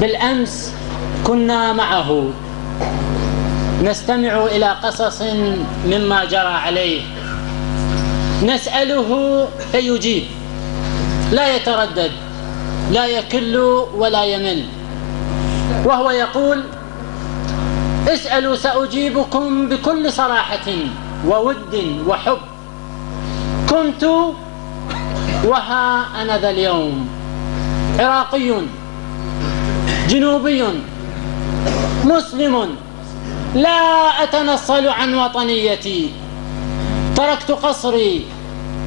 بالأمس كنا معه نستمع إلى قصص مما جرى عليه، نسأله فيجيب، لا يتردد، لا يكل ولا يمل، وهو يقول: اسألوا سأجيبكم بكل صراحة وود وحب. كنت وها أنا ذا اليوم عراقي جنوبي مسلم، لا أتنصل عن وطنيتي، تركت قصري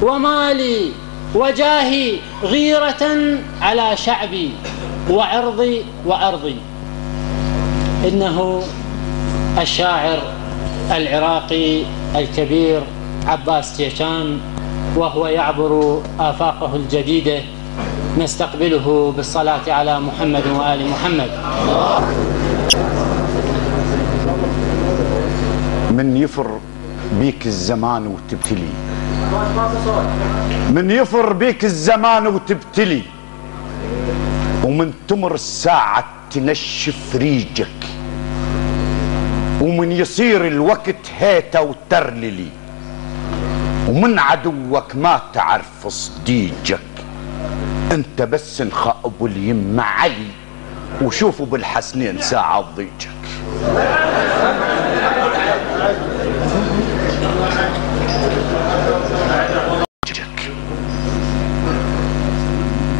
ومالي وجاهي غيرة على شعبي وعرضي وأرضي. إنه الشاعر العراقي الكبير عباس تيشان، وهو يعبر آفاقه الجديدة. نستقبله بالصلاة على محمد وآل محمد. من يفر بيك الزمان وتبتلي، من يفر بيك الزمان وتبتلي، ومن تمر الساعة تنشف ريجك، ومن يصير الوقت هيته وترللي، ومن عدوك ما تعرف صديجك. انت بس انخأب اليم علي وشوفوا بالحسنين ساعة ضيجك.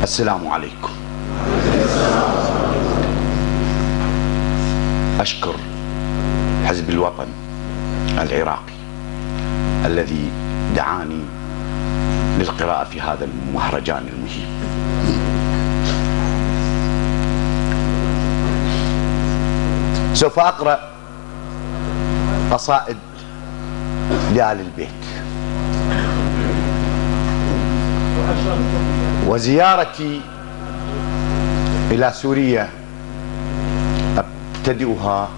السلام عليكم. أشكر حزب الوطن العراقي الذي دعاني للقراءة في هذا المهرجان المهيب. سوف أقرأ قصائد لآل البيت. وزيارتي إلى سوريا أبتدئها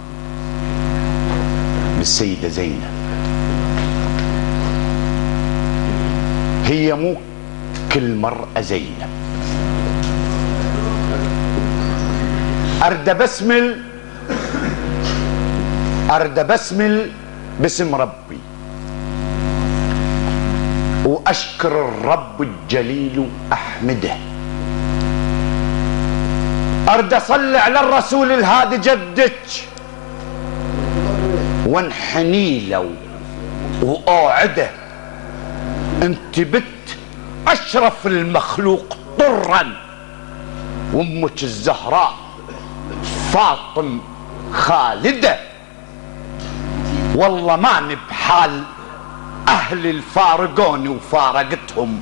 بالسيدة زينب. هي مو كل مرأة زينب. أرد بسمل باسم ربي، وأشكر الرب الجليل أحمده. أرد أصلي على الرسول الهادي جدك، وانحني له وأوعده. انت بت أشرف المخلوق طرا، وأمك الزهراء فاطم خالدة. والله ماني بحال أهل الفارقوني وفارقتهم،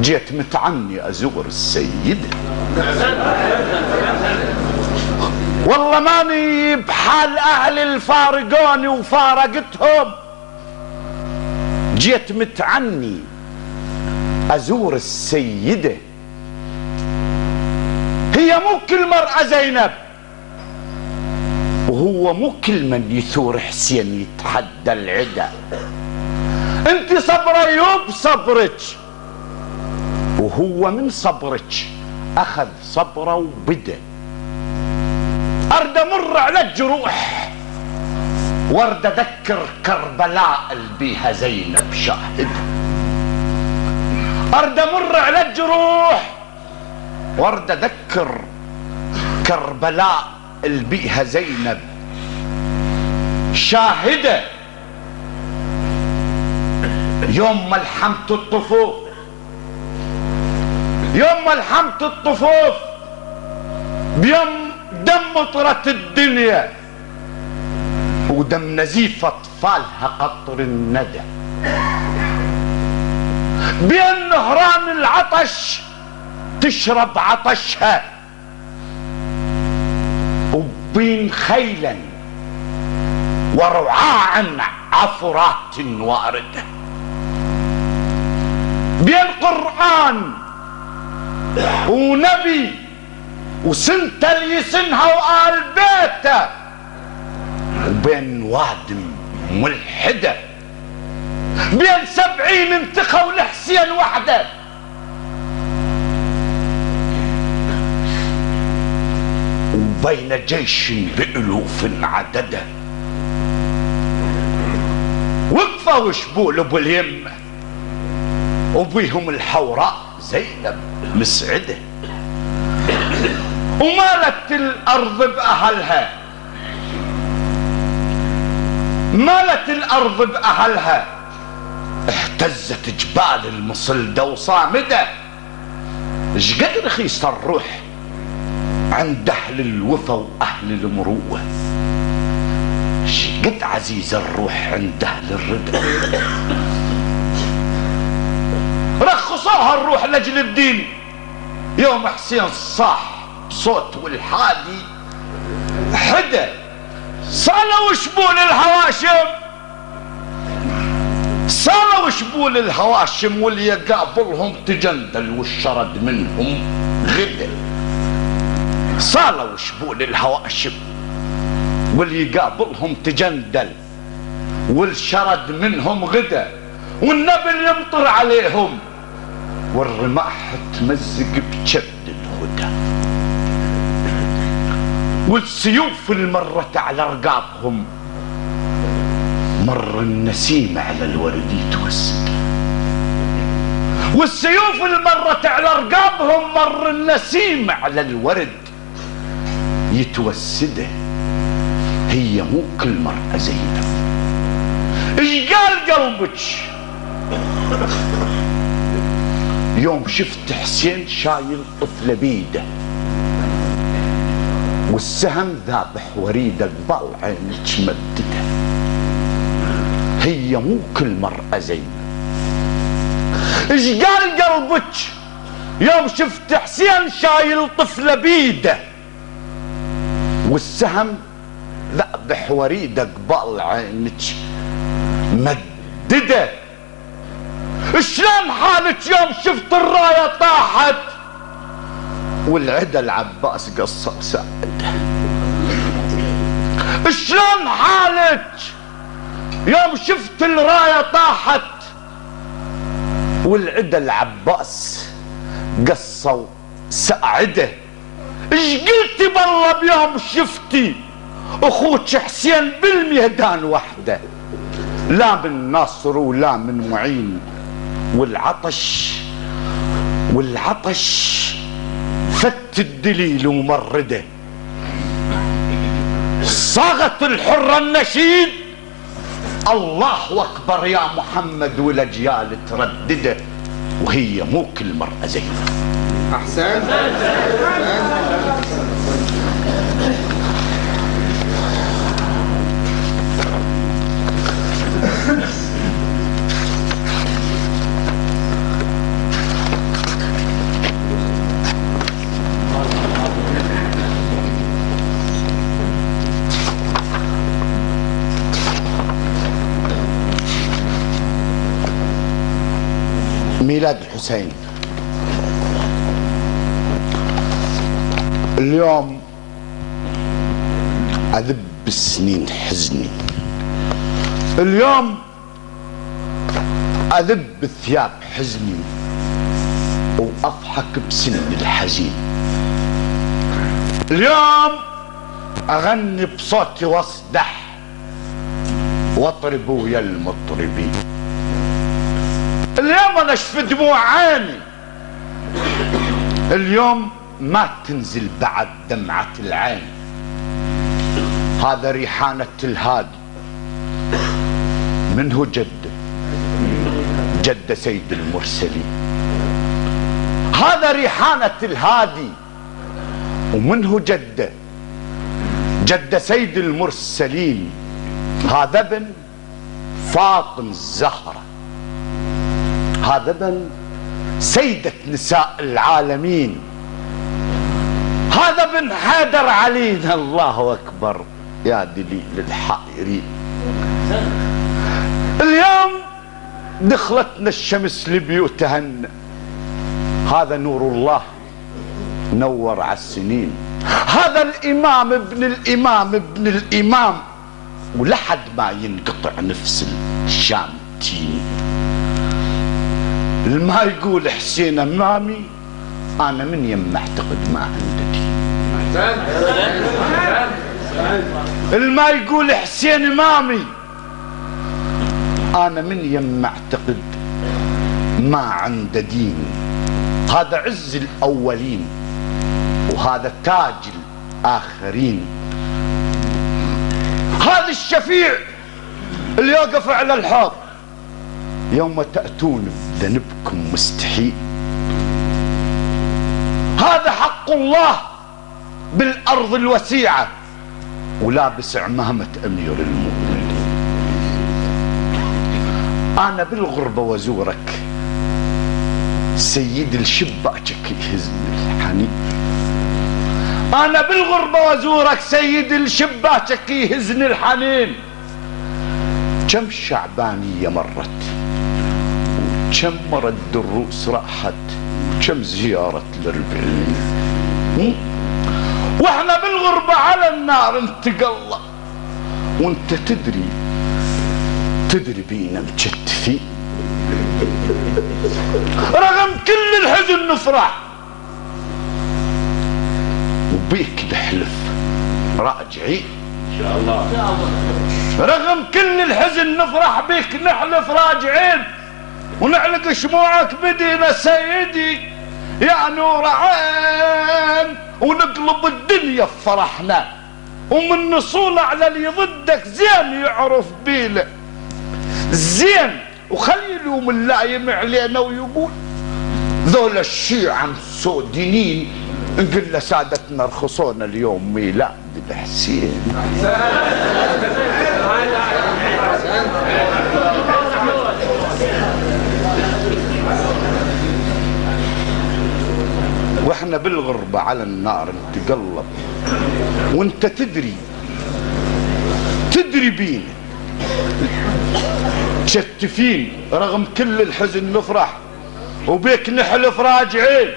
جيت متعني أزور السيدة. والله ماني بحال أهل الفارقوني وفارقتهم، جيت متعني أزور السيدة. هي مو كل مرأة زينب، وهو مو كل من يثور حسين يتحدى العدا. انت صبر ايوب صبرك، وهو من صبرك اخذ صبره وبدا. ارد امر على الجروح، وارد اذكر كربلاء البيها زينب شاهد. ارد امر على الجروح، وارد اذكر كربلاء البيها زينب شاهده. يوم ملحمت الطفوف، يوم ملحمت الطفوف، بيوم دم مطرة الدنيا، ودم نزيف اطفالها قطر الندى. بين نهران العطش تشرب عطشها، وبين خيلا ورعاعا عفرات واردة. بين قرآن ونبي وسنت اللي يسنها وآل بيته، وبين وادم ملحدة. بين 70 انتخوا لحسين وحده، بين جيش بألوف عدده، وقفوا شبول ابو اليمه وبيهم الحوراء زينب مسعده، ومالت الارض باهلها، مالت الارض باهلها، اهتزت جبال المصلده وصامده. ايش قد رخيصه الروح عند اهل الوفا واهل المروه، ايش قد عزيز الروح عند اهل الردى. رخصوها الروح لاجل الدين يوم حسين صاح بصوت والحادي حدا، صالوا شبول الهواشم، صالوا شبول الهواشم، واللي يقابلهم تجندل والشرد منهم غدا. صالوا شبول الهواشم واللي يقابلهم تجندل والشرد منهم غدا، والنبل يمطر عليهم والرماح تمزق بشد الهدى، والسيوف المرت على رقابهم مر النسيم على الورد يتوسد، والسيوف المرت على رقابهم مر النسيم على الورد يتوسده. هي مو كل مرأة زينب. ايش قال قلبك يوم شفت حسين شايل طفلة بيده والسهم ذابح وريده قبال عينك مدده؟ هي مو كل مرأة زينب. ايش قال قلبك يوم شفت حسين شايل طفلة بيده والسهم ذابح وريده قبال عينك مدده؟ شلون حالك يوم شفت الرايه طاحت والعدا العباس قصر ساعده؟ شلون حالك يوم شفت الرايه طاحت والعدا العباس قصوا ساعده؟ ايش قلتي بالله بيوم شفتي اخوك حسين بالميدان وحده، لا من ناصر ولا من معين، والعطش فت الدليل ومرده؟ صاغت الحرة النشيد الله اكبر يا محمد والاجيال تردده، وهي مو كل مرأة زينب. احسن ميلاد الحسين اليوم أذب السنين حزني، اليوم أذب الثياب حزني وأضحك بسن الحزين، اليوم أغني بصوتي واصدح واطرب ويا المطربين، اليوم أنا اشفي دموع عيني، اليوم ما تنزل بعد دمعة العين. هذا ريحانة الهادي منه جد سيد المرسلين، هذا ريحانة الهادي ومنه جد سيد المرسلين، هذا ابن فاطم الزهرة، هذا ابن سيدة نساء العالمين، هذا ابن حيدر علينا. الله أكبر يا دليل الحائرين. اليوم دخلتنا الشمس لبيوتهن، هذا نور الله نور على السنين، هذا الإمام ابن الإمام ابن الإمام، ولحد ما ينقطع نفس الشامتين. ما يقول حسين امامي انا من يم اعتقد ما عنده دين. الما يقول حسين امامي انا من يم اعتقد ما عنده دين. هذا عز الاولين وهذا تاج الاخرين. هذا الشفيع اللي يوقف على الحوض يوم تأتون بذنبكم مستحيل. هذا حق الله بالأرض الوسيعة ولابس عمامة أمير المؤمنين. أنا بالغربة وزورك سيد الشباكك يهزني الحنين. أنا بالغربة وزورك سيد الشباكك يهزني الحنين. كم شعبانية مرت وكم مرة الدروس راحت وكم زيارة الأربعين واحنا بالغربة على النار نتقلى وانت تدري بينا مكتفين. رغم كل الحزن نفرح وبيك نحلف راجعين ان شاء الله. رغم كل الحزن نفرح بيك نحلف راجعين ونعلق شموعك بدينا سيدي يا نور عين ونقلب الدنيا بفرحنا ومن نصول على اللي ضدك زين يعرف بيله زين وخليلهم اللايم علينا ويقول ذول الشيعة مسودين نقول له سادتنا رخصونا اليوم ميلاد الحسين. واحنا بالغربة على النار نتقلب وانت تدري بينا تشتفين. رغم كل الحزن نفرح وبيك نحلف راجعين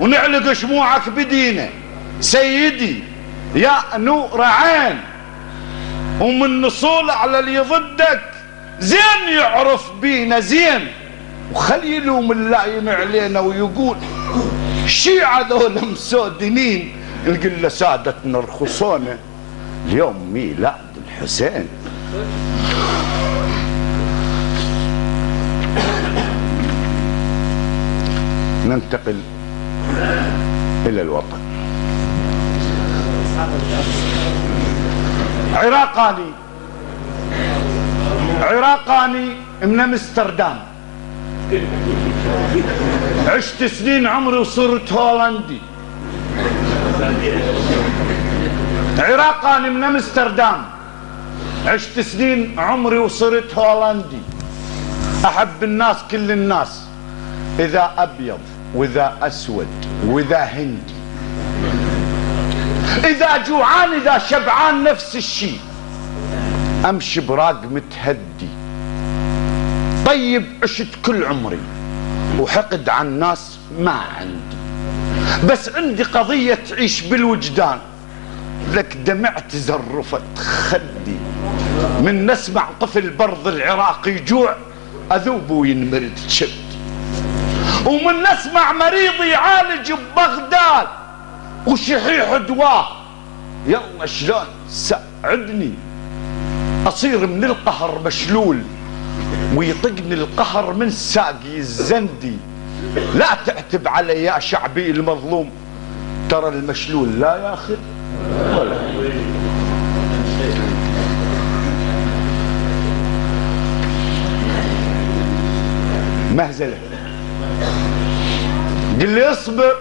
ونعلق شموعك بدينا سيدي يا نور عين ومن نصول على اللي ضدك زين يعرف بينا زين وخليلهم اللايم علينا ويقول الشيعة ذولا مسودنين نقول له سادتنا رخصونا اليوم ميلاد الحسين. ننتقل إلى الوطن. عراقاني من امستردام. عشت سنين عمري وصرت هولندي. عراقاني من امستردام. عشت سنين عمري وصرت هولندي. احب الناس كل الناس اذا ابيض واذا اسود واذا هندي. اذا جوعان اذا شبعان نفس الشيء. امشي براق متهدي. طيب عشت كل عمري وحقد على الناس ما عندي. بس عندي قضية تعيش بالوجدان. لك دمعت زرفت خدي من نسمع طفل برض العراقي يجوع اذوب وينمرد شبدي. ومن نسمع مريض يعالج ببغداد وشحيح دواه. يلا شلون ساعدني اصير من القهر مشلول ويطقني القهر من ساقي الزندي. لا تعتب علي يا شعبي المظلوم ترى المشلول لا ياخذ ولا. مهزلة يقول لي اصبر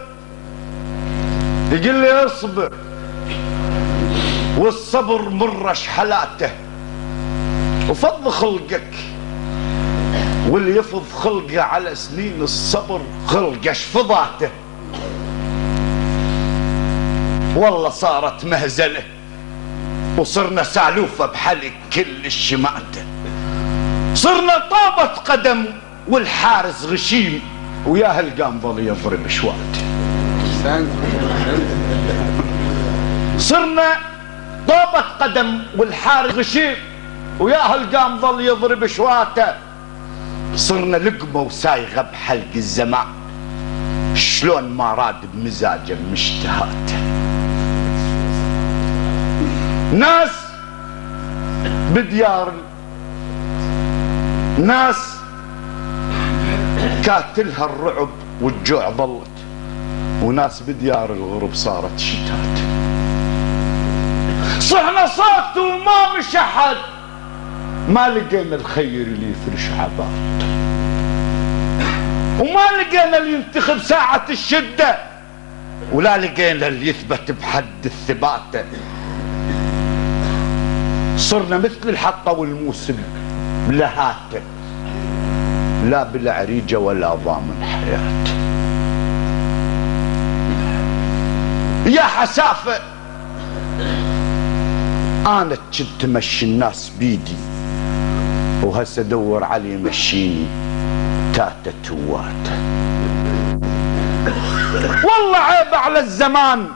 يقول لي اصبر والصبر مرش حلاته وفض خلقك واللي يفض خلقه على سنين الصبر خلقه شفضاته. والله صارت مهزلة وصرنا سالوفة بحلق كل الشماتة. صرنا طابة قدم والحارس غشيم وياه القام ظل يضرب شواته. صرنا طابة قدم والحارس غشيم وياه القام ظل يضرب شواته. صرنا لقمة وسايغة بحلق الزمان شلون ما راد بمزاجه مشتهاته. ناس بديار، ناس كاتلها الرعب والجوع ظلت، وناس بديار الغرب صارت شتات. صحنا صوت وما مش احد، ما لقينا الخير اللي يفرش عباد، وما لقينا اللي ينتخب ساعة الشدة، ولا لقينا اللي يثبت بحد الثبات. صرنا مثل الحطة والموسم لهات، لا بالعريجة ولا ضامن حياة. يا حسافة انا كنت مشي الناس بيدي، وهسه ادور علي يمشيني تاتا توات. والله عيب على الزمان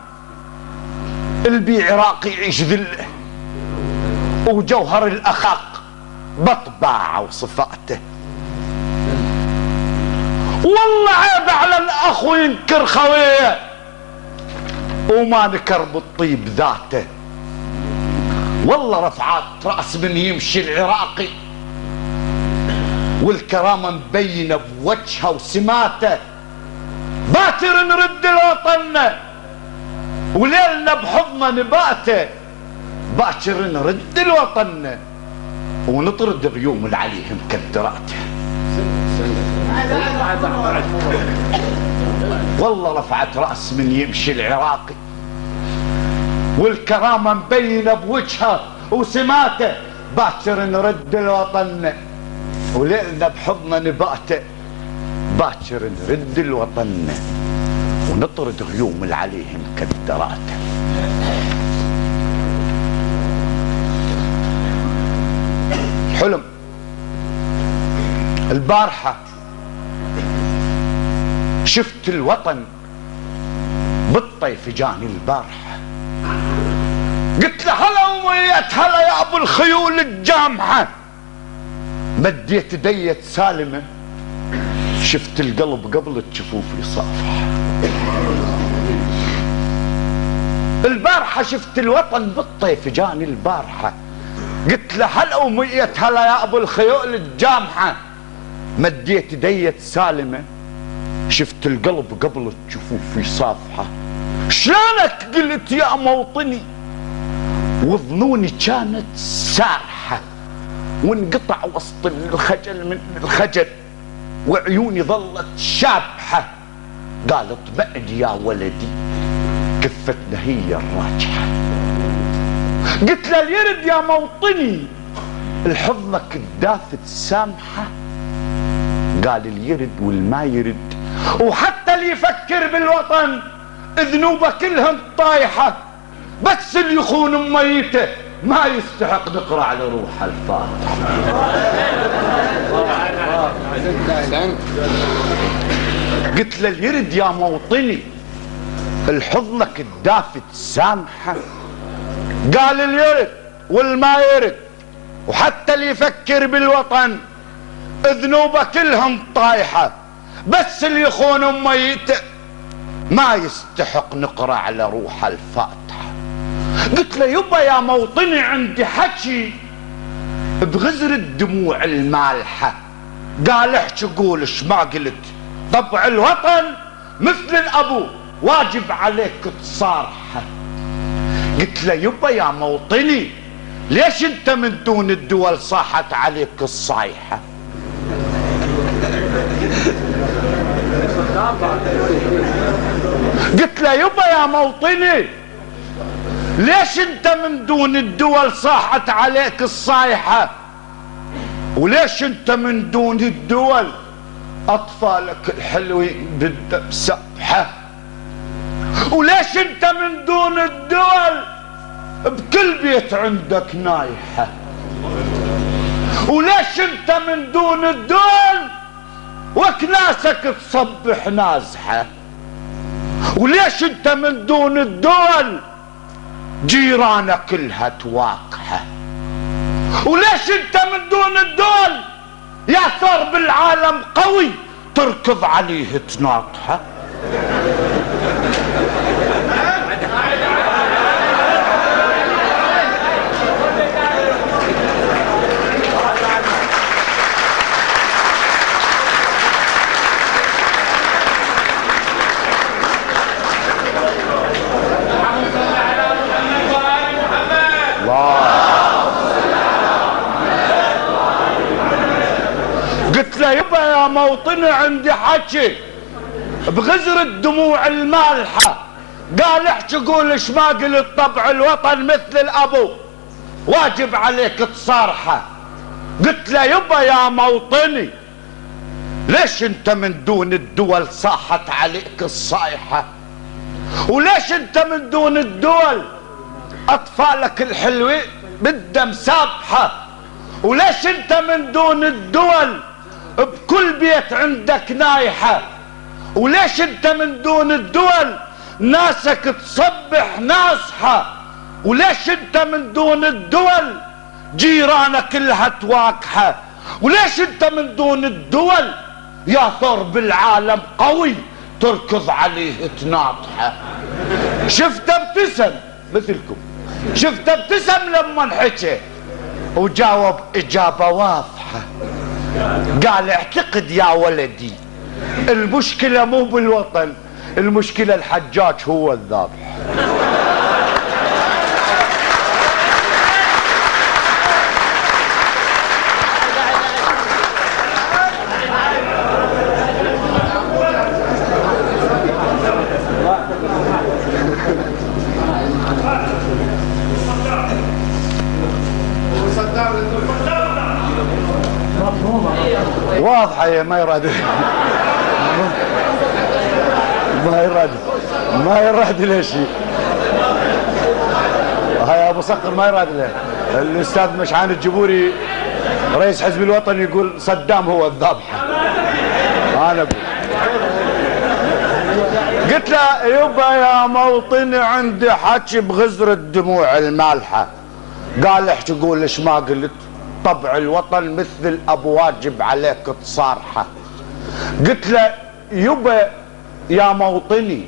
البي عراقي يعيش ذله، وجوهر الاخاق بطباعه وصفاته. والله عيب على الاخ ينكر خويه وما نكر بالطيب ذاته. والله رفعات راس من يمشي العراقي والكرامه مبينه بوجهه وسماته. باكر نرد لوطننا وليلنا بحضنه نباته، باكر نرد لوطننا ونطرد غيوم العليهم كدراته. والله رفعت راس من يمشي العراقي والكرامه مبينه بوجهه وسماته. باكر نرد لوطننا وليلنا بحضنه نباته، باكر نرد لوطننا ونطرد غيوم العليهم كدراته. حلم البارحة شفت الوطن بالطيف جاني البارحة، قلت له هلا وميت هلا يا ابو الخيول الجامحة. مديت دية سالمة شفت القلب قبل الجفوف يصافح. البارحة شفت الوطن بالطيف جاني البارحة، قلت له هلا وميت هلا يا ابو الخيول الجامحة. مديت دية سالمة شفت القلب قبل الجفوف يصافحه. شلونك قلت يا موطني وظنوني كانت سارحة، وانقطع وسط الخجل من الخجل وعيوني ظلت شابحة. قالت بعد يا ولدي كفتنا هي الراجحة. قلت له اليرد يا موطني الحضنك الدافت سامحة. قال اليرد والما يرد، وحتى اللي يفكر بالوطن ذنوبه كلهم طايحة، بس اللي يخون ميته ما يستحق نقرا على روح الفاتحة. قلت له اليرد يا موطني الحضنك الدافت سامحة. قال اليرد والما يرد، وحتى اللي يفكر بالوطن ذنوبه كلهم طايحة، بس اللي يخون ميته ما يستحق نقرا على روح الفاتحة. قلت له يبا يا موطني عندي حكي بغزر الدموع المالحة. قال احكي قول ايش ما قلت، طبع الوطن مثل الابو واجب عليك تصارحه. قلت له يبا يا موطني ليش انت من دون الدول صاحت عليك الصايحة. قلت له يبا يا موطني ليش انت من دون الدول صاحت عليك الصايحة، وليش انت من دون الدول اطفالك الحلوين بالدم سبحة، وليش انت من دون الدول بكل بيت عندك نايحة، وليش انت من دون الدول وكناسك تصبح نازحة، وليش انت من دون الدول جيرانك كلها تواقحة، وليش انت من دون الدول يا ثرب العالم قوي تركض عليه تناطحة. موطني عندي حكي بغزر الدموع المالحة. قال احكي قول ايش ما قلت طبع الوطن مثل الابو واجب عليك تصارحه. قلت له يبا يا موطني ليش انت من دون الدول صاحت عليك الصايحة؟ وليش انت من دون الدول اطفالك الحلوين بالدم سابحة؟ وليش انت من دون الدول بكل بيت عندك نايحة؟ وليش انت من دون الدول ناسك تصبح ناصحة؟ وليش انت من دون الدول جيرانك كلها تواكحة؟ وليش انت من دون الدول يا ثور بالعالم قوي تركض عليه تناطحه؟ شفت ابتسم مثلكم، شفت ابتسم لما حكى وجاوب اجابة واضحة. قال اعتقد يا ولدي المشكلة مو بالوطن، المشكلة الحجاج هو الذابح. واضحة يا ما يراد ما يراد له شيء. هاي ابو صقر ما يراد له. الاستاذ مشعان الجبوري رئيس حزب الوطن يقول صدام هو الذابحة. انا اقول قلت له يبا يا موطني عندي حكي بغزر الدموع المالحة. قال احكي قول ليش ما قلت طبع الوطن مثل الاب واجب عليك تصارحه. قلت له يبا يا موطني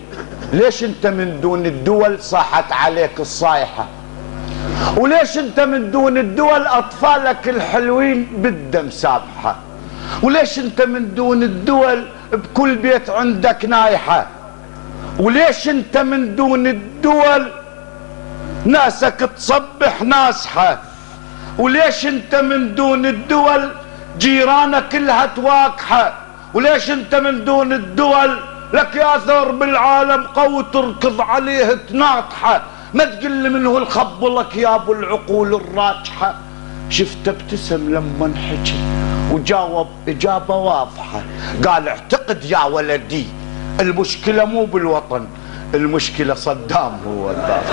ليش انت من دون الدول صاحت عليك الصايحة؟ وليش انت من دون الدول اطفالك الحلوين بالدم سابحة؟ وليش انت من دون الدول بكل بيت عندك نايحة؟ وليش انت من دون الدول ناسك تصبح ناصحة؟ وليش انت من دون الدول جيرانك كلها تواكحة؟ وليش انت من دون الدول لك يا ثور بالعالم قوي تركض عليه تناطحه؟ ما تقل منه الخب لك يا ابو العقول الراجحة. شفت ابتسم لما حكي وجاوب اجابة واضحة. قال اعتقد يا ولدي المشكلة مو بالوطن، المشكلة صدام هو الذابح.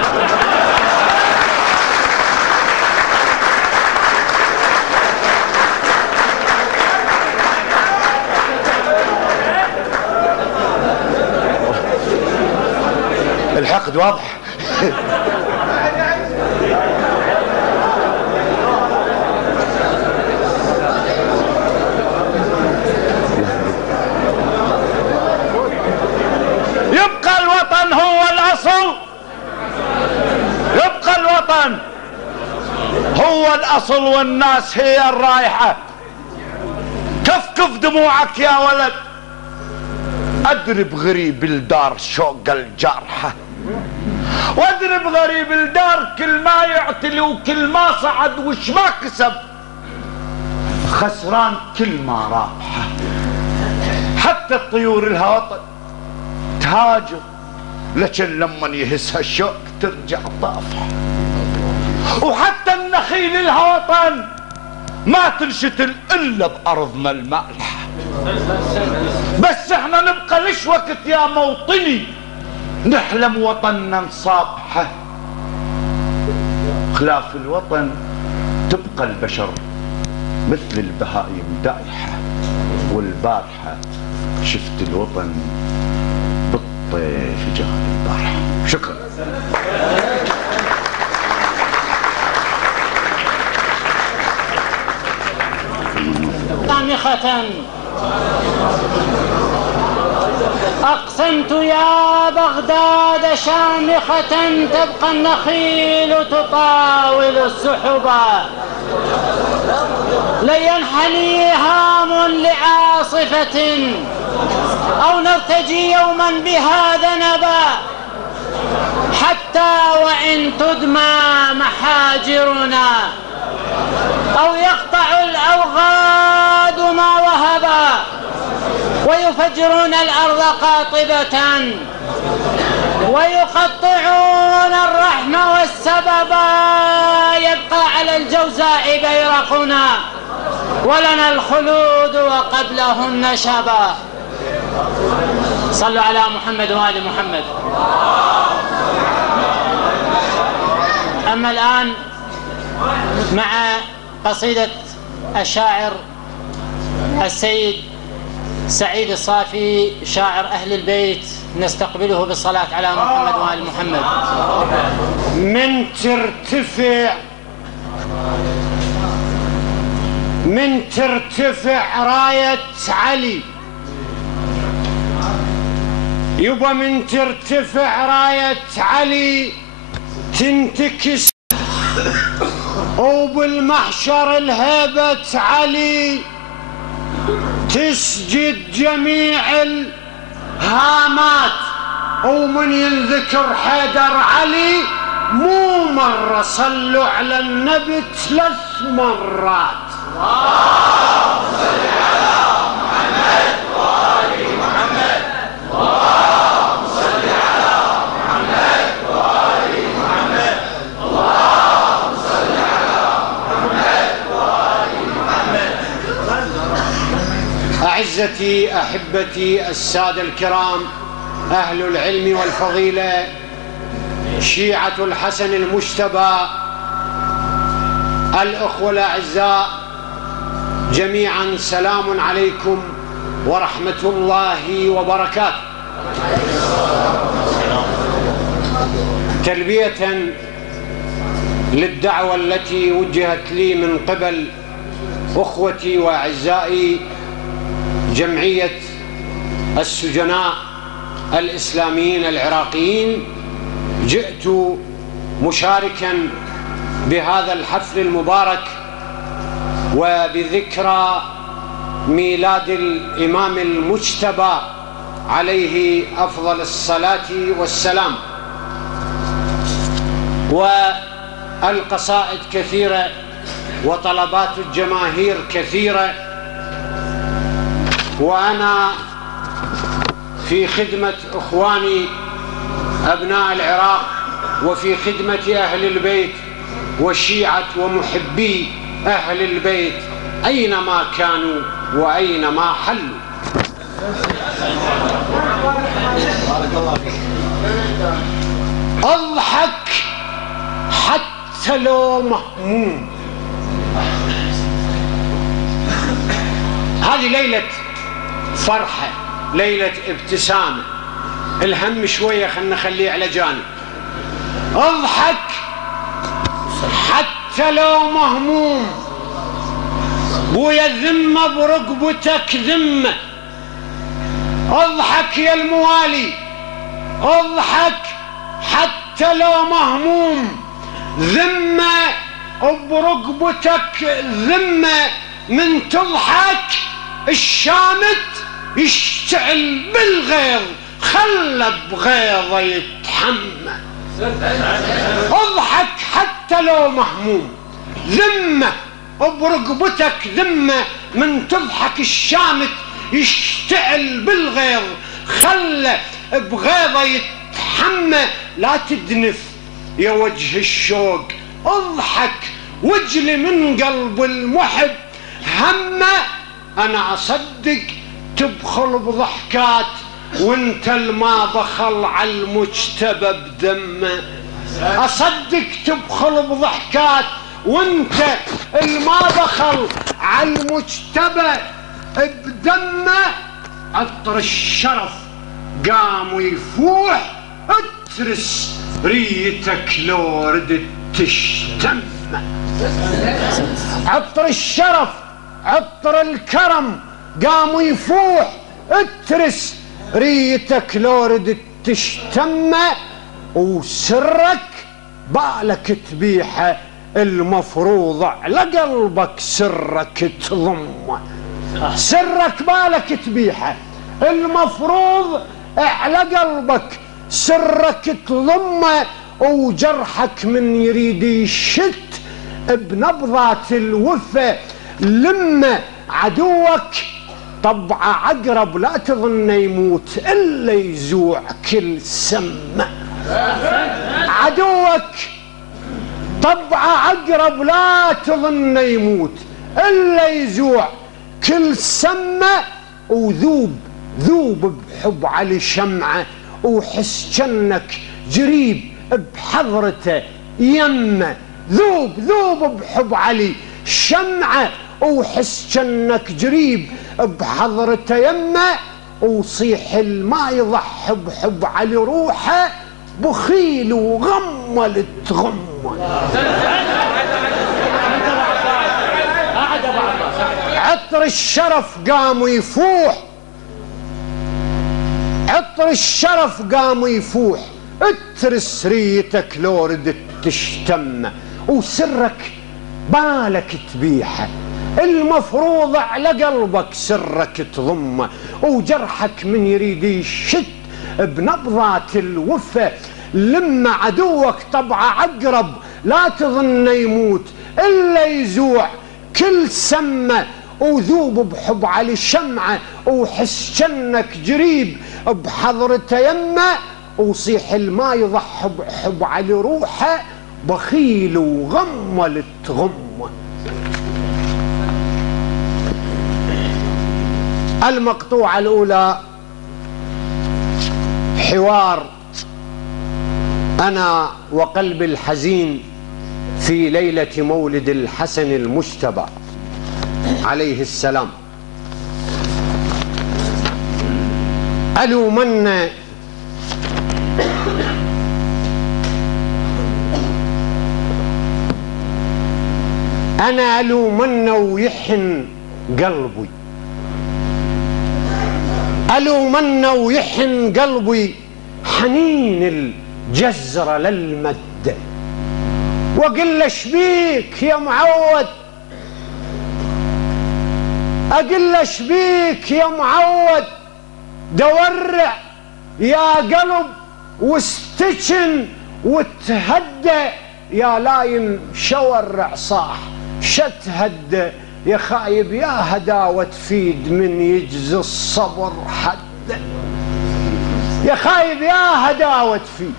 الحقد واضح. يبقى الوطن هو الأصل، يبقى الوطن هو الأصل والناس هي الرايحة. كفكف دموعك يا ولد، أدرب غريب الدار شوق الجارحة، واضرب غريب الدار كل ما يعتلي وكل ما صعد وش ما كسب خسران كل ما رابحه. حتى الطيور الهواطن تهاجر لكن لما يهسها الشوق ترجع طافحه. وحتى النخيل الهواطن ما تنشتل الا بارضنا المالحه. بس احنا نبقى ليش وقت يا موطني نحلم وطننا نصابحه. خلاف الوطن تبقى البشر مثل البهائم دايحه. والبارحه شفت الوطن بالطيف جاء البارحه. شكرا. شامخة أقسمت يا بغداد شامخة تبقى النخيل تطاول السحبا. لن ينحني هام لعاصفة أو نرتجي يوما بها ذنبا حتى وإن تدمى محاجرنا أو يقطع الأوغاد ما وهبا. ويفجرون الأرض قاطبة ويقطعون الرحم والسبب، يبقى على الجوزاء بيرقنا ولنا الخلود وقبلهم نشبا. صلوا على محمد وآل محمد. أما الآن مع قصيدة الشاعر السيد سعيد الصافي شاعر أهل البيت، نستقبله بالصلاة على محمد وآل محمد. من ترتفع راية علي، يبا من ترتفع راية علي تنتكس، وبالمحشر الهبة علي تسجد جميع الهامات، ومن ينذكر حيدر علي مو مرة صلوا على النبي 3 مرات. اللهم صل على محمد وآل محمد، اللهم صل على محمد وآل محمد، اللهم صل على محمد وآل محمد. أعزتي أحبتي السادة الكرام، أهل العلم والفضيلة، شيعة الحسن المجتبى، الأخوة الأعزاء جميعا، سلام عليكم ورحمة الله وبركاته. تلبية للدعوة التي وجهت لي من قبل أخوتي وأعزائي جمعية السجناء الإسلاميين العراقيين، جئت مشاركا بهذا الحفل المبارك وبذكرى ميلاد الإمام المجتبى عليه أفضل الصلاة والسلام. والقصائد كثيرة وطلبات الجماهير كثيرة، وأنا في خدمة إخواني أبناء العراق وفي خدمة أهل البيت وشيعة ومحبي أهل البيت أينما كانوا وأينما حلوا. أضحك حتى لو مهموم. هذه ليلة فرحة، ليلة ابتسامة، الهم شوية خلنا نخليه على جانب. اضحك حتى لو مهموم، بويا الذمة برقبتك ذمة. اضحك يا الموالي، اضحك حتى لو مهموم، ذمة برقبتك ذمة. من تضحك الشامت يشتعل بالغيظ، خلى بغيظه يتحمى. اضحك حتى لو مهموم، ذمة برقبتك ذمة. من تضحك الشامت يشتعل بالغيظ، خلى بغيظه يتحمى. لا تدنف يا وجه الشوق، اضحك واجلي من قلب المحب همه. انا اصدق تبخل بضحكات وانت الما بخل على المجتبى بدمه. اصدق تبخل بضحكات وانت الما بخل على المجتبى بدمه. عطر الشرف قام ويفوح، اترس ريتك لو ردت تشتم. عطر الشرف عطر الكرم قام ويفوح، اترس ريتك لو ردت تشتم. وسرك بالك تبيحه، المفروض على قلبك سرك تضمه. سرك بالك تبيحه، المفروض على قلبك سرك تضمه. وجرحك من يريد يشت بنبضات الوفا، لما عدوك طبعه عقرب لا تظن يموت الا يزوع كل سمه. عدوك طبعه عقرب لا تظن يموت الا يزوع كل سمه. وذوب بحب علي شمعه وحس جنك جريب بحضرته يمه. ذوب بحب علي شمعه وحس جنك جريب بحضرته يمه. وصيح الما يضح بحب علي روحه بخيل وغمه تغمه. عطر الشرف قام يفوح، عطر الشرف قام يفوح، اترس ريتك لو ردت تشتمه. وسرك بالك تبيحه، المفروض على قلبك سرك تضمه. وجرحك من يريد يشت بنبضات الوفة، لما عدوك طبعه عقرب لا تظن يموت الا يزوع كل سمه. وذوب بحب علي شمعه وحس جنك جريب بحضرته يمه. وصيح الما يضح بحب علي روحه بخيل وغمه تغمه. المقطوعه الاولى حوار انا وقلبي الحزين في ليله مولد الحسن المجتبى عليه السلام. ألومن أنا ألومن ويحن قلبي، ألومن ويحن قلبي حنين الجزرة للمد. وأقول ايش بيك يا معود، أقول ايش بيك يا معود، دورع يا قلب واستجن وتهدى يا لايم شورع صاح شتهدى يا خايب يا هداوة تفيد من يجزي الصبر حد. يا خايب يا هداوة تفيد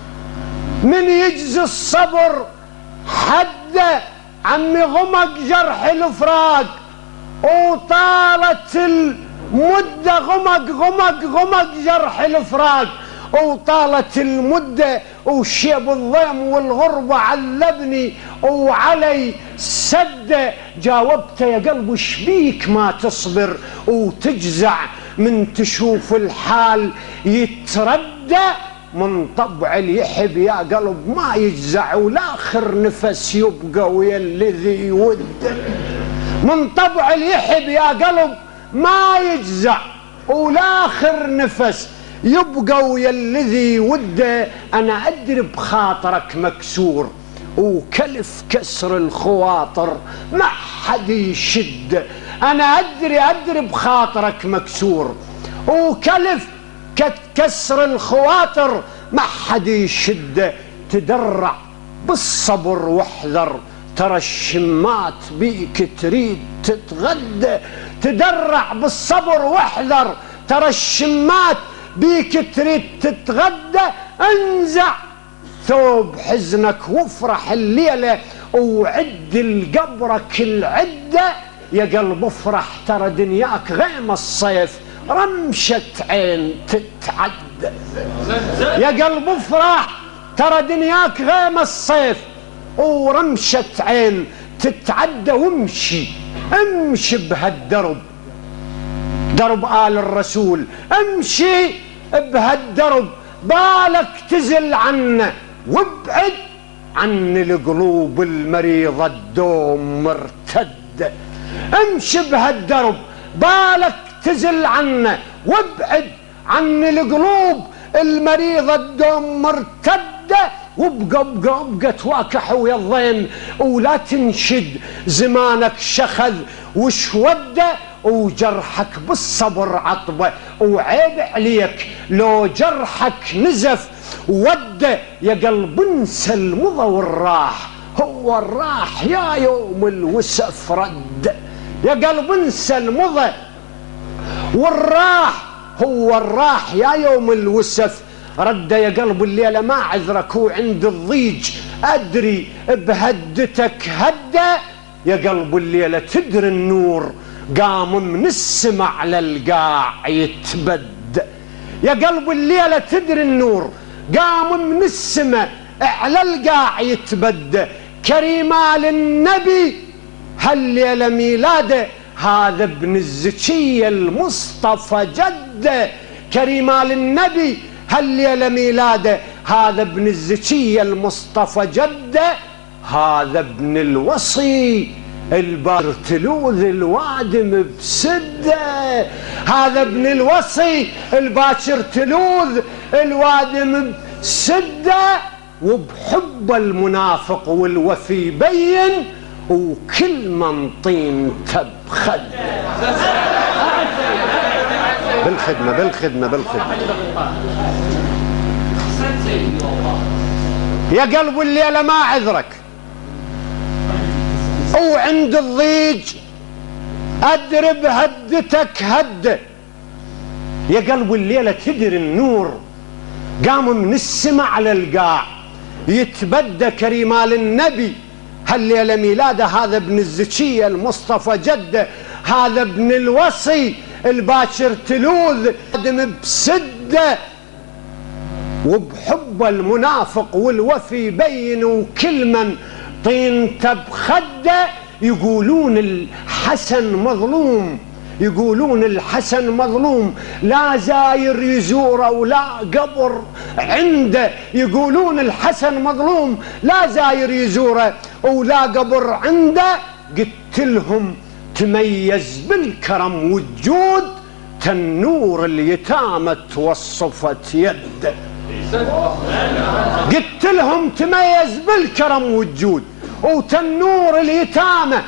من يجزي الصبر حد. عمي غمق جرح الفراق وطالت المدة، غمق جرح الفراق وطالت المدة. وشيب الضيم والغربة علبني وعلي سد. جاوبت يا قلبي شبيك ما تصبر وتجزع من تشوف الحال يتردى. من طبع اليحب يا قلب ما يجزع ولاخر نفس يبقى ويا الذي يود. من طبع اليحب يا قلب ما يجزع ولاخر نفس يبقى ويا الذي وده. انا ادري بخاطرك مكسور وكلف كسر الخواطر ما حد يشد. انا ادري بخاطرك مكسور وكلف كسر الخواطر ما حد يشد. تدرع بالصبر واحذر ترى الشمات بيك تريد تتغدى. تدرع بالصبر واحذر ترى الشمات بيك تريد تتغدى. انزع ثوب حزنك وافرح الليله وعد لقبرك العده. يا قلب افرح ترى دنياك غيم الصيف رمشة عين تتعدى. يا قلب افرح ترى دنياك غيم الصيف ورمشة عين تتعدى. امشي بهالدرب درب آل الرسول، امشي بهالدرب بالك تزل عنه وابعد عن القلوب المريضة الدوم مرتد. امشي بهالدرب بالك تزل عنه وابعد عن القلوب المريضة الدوم مرتدة. وابقى تواكح ويا الضيم ولا تنشد زمانك شخذ وشودة. وجرحك بالصبر عطبة وعيب عليك لو جرحك نزف وده. يا قلب انسى المضى والراح هو الراح يا يوم الوسف رد. يا قلب انسى المضى والراح هو الراح يا يوم الوسف رد يا قلب الليلة ما عذرك وعند الضيج أدري بهدتك هدى يا قلب الليلة تدري النور قام من السما على القاع يتبد يا قلب الليلة تدري النور قام من السما على القاع يتبد كريمال النبي هالليلة ميلاده هذا ابن الزكية المصطفى جده كريمال النبي هالليلة ميلاده هذا ابن الزكية المصطفى جده هذا ابن الوصي البار تلوذ الوادم بسده هذا ابن الوصي الباكر تلوذ الوادم بسده وبحب المنافق والوفي بين وكل من طين تبخد بالخدمة بالخدمة بالخدمة يا قلب الليلة ما عذرك وعند الضيج أدرب هدتك هده يا قلب الليلة تدري النور قام من السما على القاع يتبدى كريمال النبي هالليلة ميلاده هذا ابن الزكية المصطفى جده هذا ابن الوصي الباكر تلوذ دم بسده وبحب المنافق والوفي بين وكل من طين تبخده يقولون الحسن مظلوم يقولون الحسن مظلوم لا زاير يزوره ولا قبر عنده يقولون الحسن مظلوم لا زاير يزوره ولا قبر عنده قلت لهم تميز بالكرم والجود تنور اليتامى توصفت يده قلت لهم تميز بالكرم والجود وتنور اليتامى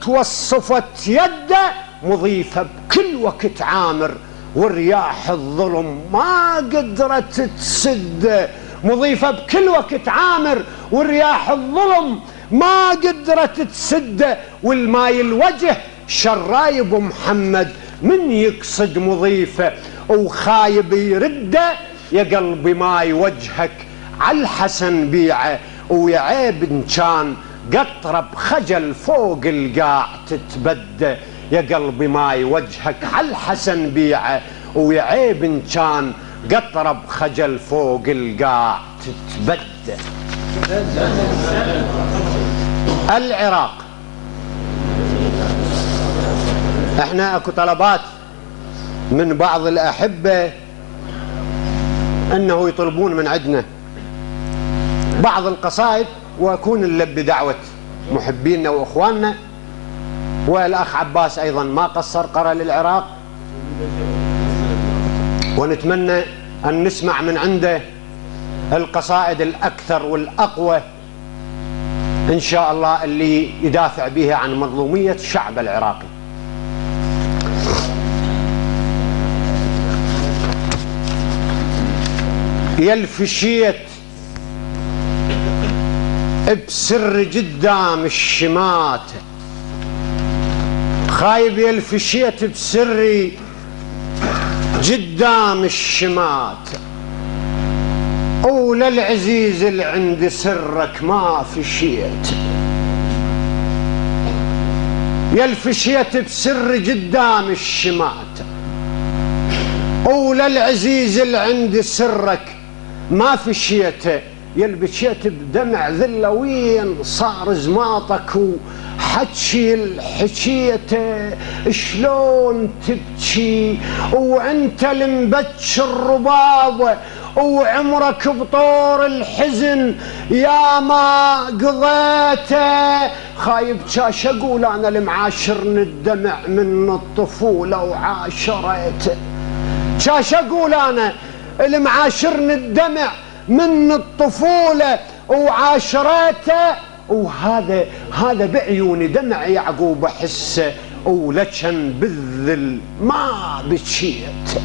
توصفت يده مضيفة بكل وقت عامر والرياح الظلم ما قدرت تسد مضيفة بكل وقت عامر والرياح الظلم ما قدرت تسد والماي الوجه شرايب محمد من يقصد مضيفة وخايب يرده يا قلبي ماي وجهك عالحسن بيعه ويا عيب ان كان قطرة بخجل فوق القاع تتبدى يا قلبي ماي وجهك عالحسن بيعه ويا عيب ان كان قطرة بخجل فوق القاع تتبدى. العراق احنا اكو طلبات من بعض الأحبة أنه يطلبون من عندنا بعض القصائد وأكون نلبي دعوة محبينا وأخواننا والأخ عباس أيضا ما قصر قرأ للعراق ونتمنى أن نسمع من عنده القصائد الأكثر والأقوى إن شاء الله اللي يدافع بها عن مظلومية الشعب العراقي. يلفشيت بسر قدام الشمات خايب يلفشيت بسري قدام الشمات وللعزيز اللي عند سرك ما فشيت يلفشيت بسر قدام الشمات وللعزيز اللي عند سرك ما فشيته يلبشيت بدمع ذلوين صار زماطك وحكي الحكيته شلون تبكي وانت المبكي الرباض وعمرك بطور الحزن يا ما قضيته خايب شاش اقول انا المعاشرني الدمع من الطفوله وعاشرته شاش اقول انا المعاشرني الدمع من الطفولة وعاشرته وهذا بعيوني دمع يعقوب أحسه ولكن بالذل ما بكيت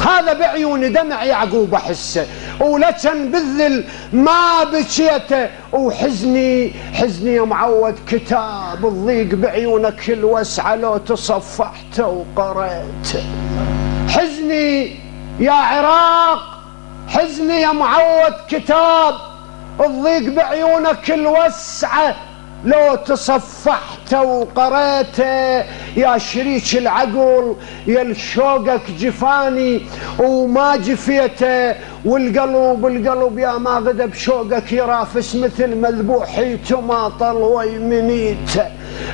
هذا بعيوني دمع يعقوب أحسه ولكن بالذل ما بكيته، وحزني حزني يا معود كتاب الضيق بعيونك الوسعة لو تصفحته وقريته. حزني يا عراق، حزني يا معود كتاب الضيق بعيونك الوسعة لو تصفحته وقريته. يا شريك العقل يا الشوقك جفاني وما جفيته، والقلب يا ما غدا بشوقك يرافس مثل مذبوح يتماطل ويمنيته.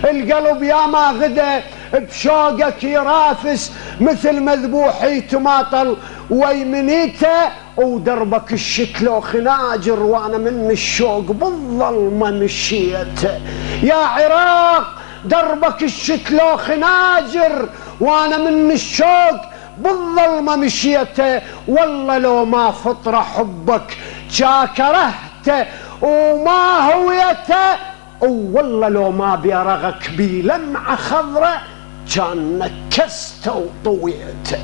القلب يا ما غدا بشوقك يرافس مثل مذبوح يتماطل ويمنيته. ودربك الشتلو خناجر وانا من الشوق بالظلمه مشيته. يا عراق دربك الشتلو خناجر وانا من الشوق بالظلمه مشيته. والله لو ما فطر حبك جا كرهته وما هويته، والله لو ما بيرغك بلمعه خضره كان نكسته وطويته.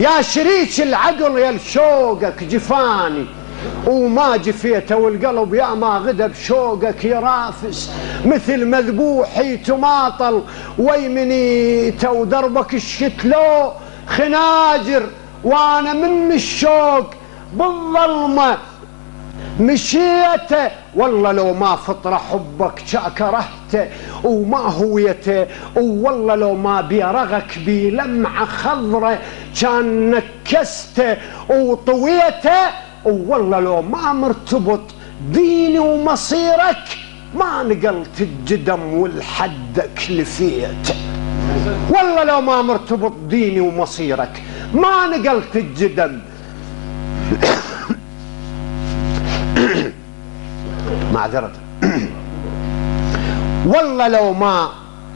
يا شريك العقل يا شوقك جفاني وما جفيته، والقلب يا ما غدا بشوقك يرافس مثل مذبوح يتماطل ويمنيته. ودربك الشتلو خناجر وانا من الشوق بالظلمه مشيته. والله لو ما فطر حبك كرهته وما هويته، والله لو ما بيرغك بلمعه خضره كان نكسته وطويته. والله لو ما مرتبط ديني ومصيرك ما نقلت الجدم والحدك لفيته. والله لو ما مرتبط ديني ومصيرك ما نقلت الجدم معذرة. والله لو ما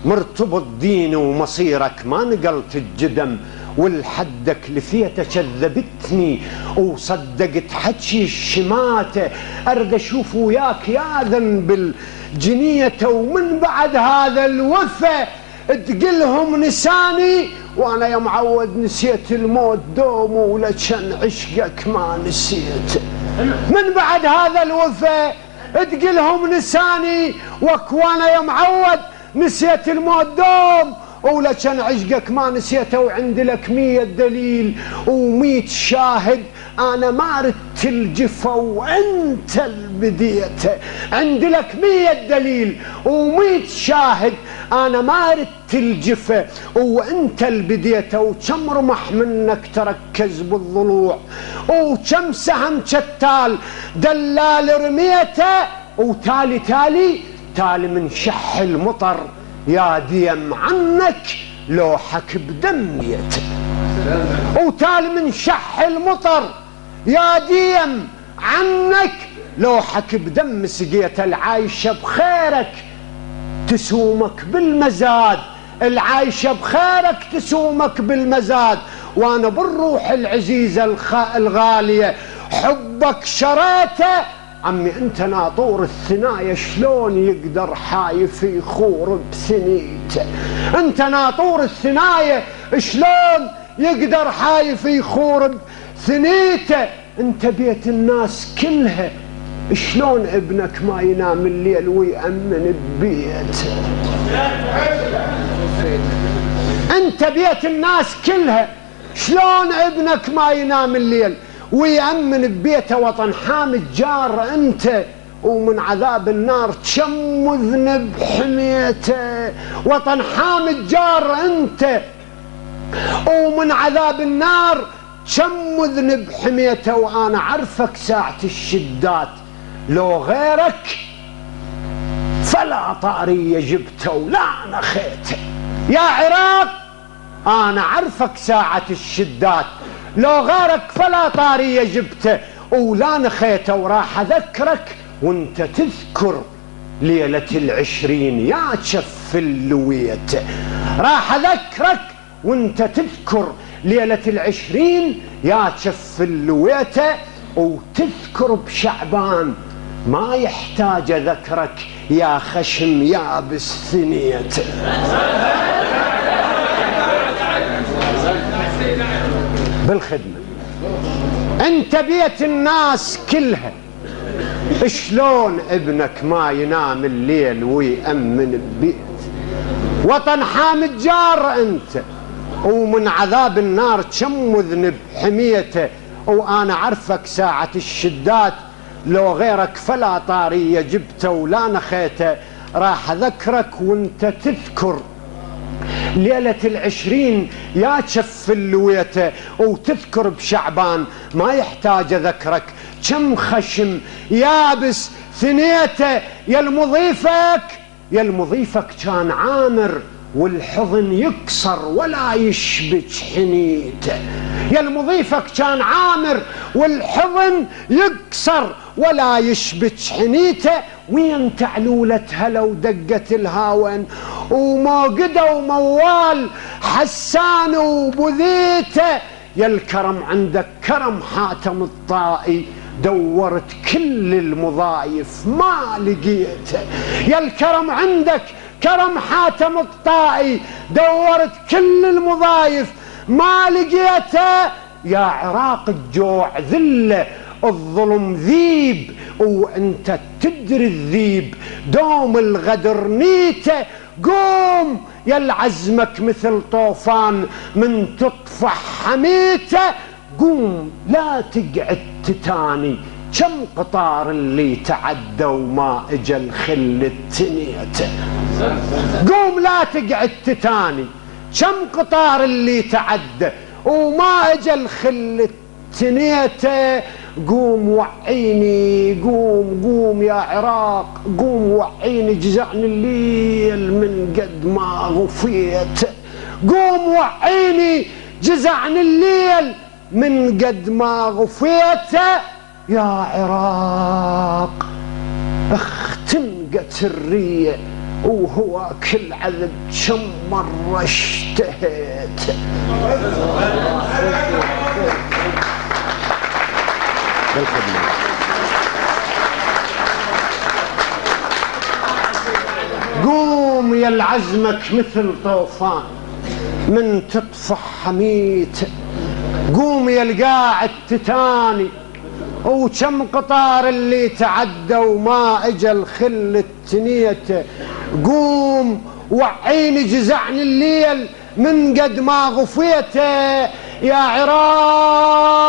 مرتبط ديني ومصيرك ما نقلت الجدم والحدك لفيته. كذبتني وصدقت حكي الشماته، ارد اشوف وياك ياذن بالجنيته. ومن بعد هذا الوفا تقلهم نساني وانا يا معود نسيت الموت دوم، ولكن عشقك ما نسيته. من بعد هذا الوفا تقلهم نساني وانا يا معود نسيت الموت دوم، ولكن عشقك ما نسيته. وعندي لك 100 دليل و100 شاهد انا ما ردت الجفا وانت البديته. عندي لك 100 دليل و100 شاهد انا ما ردت الجفا وانت البديته. وكم رمح منك تركز بالضلوع، وكم سهم شتال دلال رميته. وتالي تالي تالي من شح المطر يا ديم عنك لوحك بدميته. وتالي من شح المطر يا ديم عنك لوحك بدم سقيته. العايشه بخيرك تسومك بالمزاد، العايشه بخيرك تسومك بالمزاد. وانا بالروح العزيزه الغاليه حبك شريته. عمي انت ناطور الثنايا شلون يقدر حايف يخور بثنيته؟ انت ناطور الثنايا شلون يقدر حايف يخور بثنيته؟ انت بيت الناس كلها شلون ابنك ما ينام الليل ويأمن ببيته؟ انت بيت الناس كلها شلون ابنك ما ينام الليل ويأمن ببيته؟ وطن حامد جار انت ومن عذاب النار كم مذنب حميته. وطن حامد جار انت ومن عذاب النار كم مذنب حميته. وانا عرفك ساعة الشدات لو غيرك فلا طارية جبته ولا نخيته. يا عراق انا عرفك ساعة الشدات لو غيرك فلا طارية جبته ولا نخيته. وراح اذكرك وانت تذكر ليلة العشرين يا شف اللويته. راح اذكرك وانت تذكر ليلة العشرين يا شف اللويته. وتذكر بشعبان ما يحتاج ذكرك يا خشم يابس ثنيته. بالخدمة. انت بيت الناس كلها، شلون ابنك ما ينام الليل ويأمن البيت؟ وطن حامد جار انت، ومن عذاب النار كم مذنب حميته. وانا عرفك ساعة الشدات، لو غيرك فلا طارية جبته ولا نخيته. راح اذكرك وانت تذكر ليلة ال20 يا شف اللويته، وتذكر بشعبان ما يحتاج اذكرك كم خشم يابس ثنيته. يا المضيفك كان عامر والحضن يكسر ولا يشبك حنيته. يا المضيفك كان عامر والحضن يكسر ولا يشبك حنيته. وين تعلولة هلا ودقت الهاون وموقده وموال حسان وبذيته. يا الكرم عندك كرم حاتم الطائي، دورت كل المضايف ما لقيته. يا الكرم عندك كرم حاتم الطائي، دورت كل المضايف ما لقيته. يا عراق الجوع ذله، الظلم ذيب وانت تدري الذيب، دوم الغدر نيته. قوم يا العزمك مثل طوفان من تطفح حميته. قوم لا تقعد تتاني، كم قطار اللي تعدى وما اجى الخل التنيته. قوم لا تقعد تتاني، كم قطار اللي تعدى وما اجى الخل التنيته. قوم وعيني، قوم يا عراق، قوم وعيني جزعني الليل من قد ما غفيت. قوم وعيني جزعني الليل من قد ما غفيت. يا عراق اختنقت الرية وهو كل عذب كم مرة اشتهيت. قوم يا العزمك مثل طوفان من تطفح حميت. قوم يا القاعد تتاني، وكم قطار اللي تعدى وما اجى الخل التنيته. قوم وعيني جزعني الليل من قد ما غفيته. يا عراق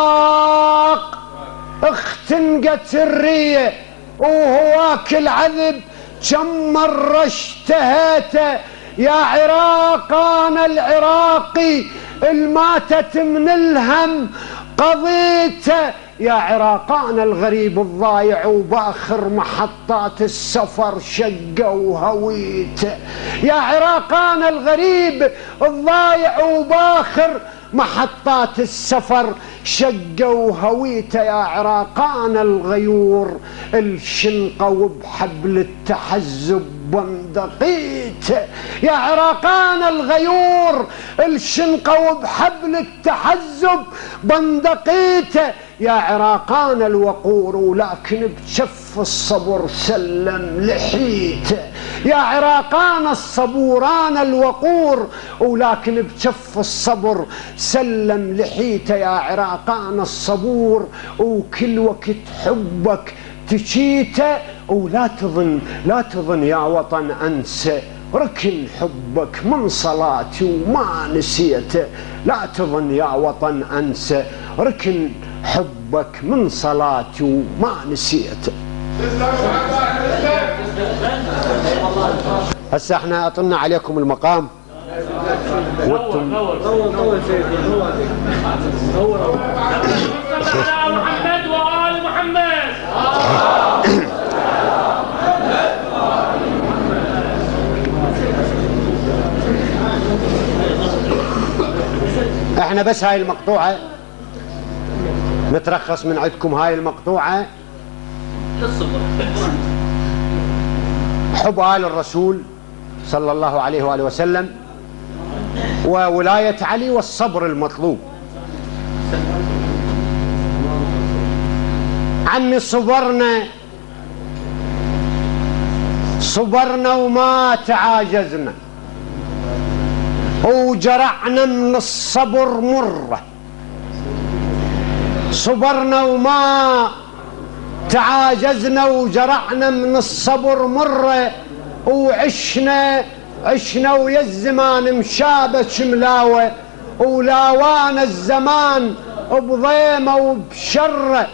اختنقت الرية وهواك العذب كم مرة اشتهيته. يا عراق انا العراقي الماتت من الهم قضيته. يا عراق انا الغريب الضايع وباخر محطات السفر شقه وهويته. يا عراق انا الغريب الضايع وباخر محطات السفر شقه وهويته. يا عراق انا الغيور الشنقه وبحبل التحزب بندقيته. يا عراق انا الغيور الشنقه وبحبل التحزب بندقيته. يا عراق انا الوقور ولكن بشف الصبر سلم لحيته. يا عراق انا الصبور انا الوقور ولكن بشف الصبر سلم لحيته. يا عراق انا الصبور وكل وقت حبك تشيته. ولا تظن يا وطن انسى ركن حبك من صلاتي وما نسيته. لا تظن يا وطن انسى ركن حبك من صلاتي وما نسيته. هسه احنا اطلنا عليكم المقام وانتم محمد وآل محمد. احنا بس هاي المقطوعة نترخص من عندكم. هاي المقطوعة حب آل الرسول صلى الله عليه وآله وسلم وولاية علي والصبر المطلوب. عمي صبرنا وما تعاجزنا وجرعنا من الصبر مرة. صبرنا وما تعاجزنا وجرعنا من الصبر مرة، وعشنا ويا الزمان مشابك ملاوة، ولاوانا الزمان بضيمة وبشرة.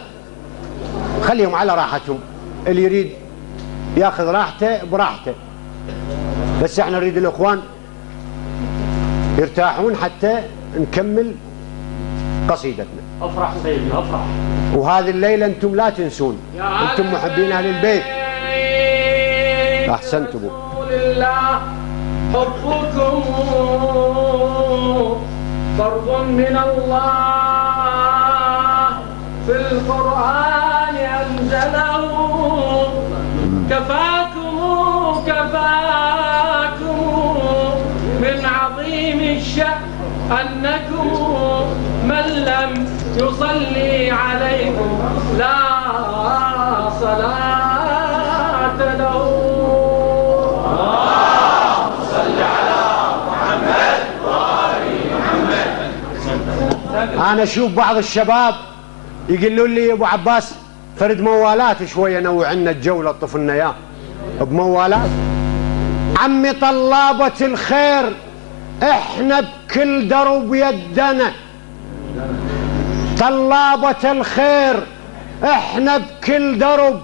خليهم على راحتهم، اللي يريد ياخذ راحته براحته، بس احنا نريد الاخوان يرتاحون حتى نكمل قصيدتنا. افرح سيدنا افرح. وهذه الليلة انتم لا تنسون، انتم محبين اهل البيت. احسنتم. لله حبكم فرض من الله في القرآن أنزله، كفاكم من عظيم الشأن أنكم من لم يصلي عليكم لا صلاة له. اللهم صل على محمد وآل محمد. انا اشوف بعض الشباب يقولوا لي ابو عباس فرد موالات شويه نوع لنا الجو لطف لنا اياه بموالات. عمي طلابة الخير احنا بكل درب يدنا، طلابة الخير احنا بكل درب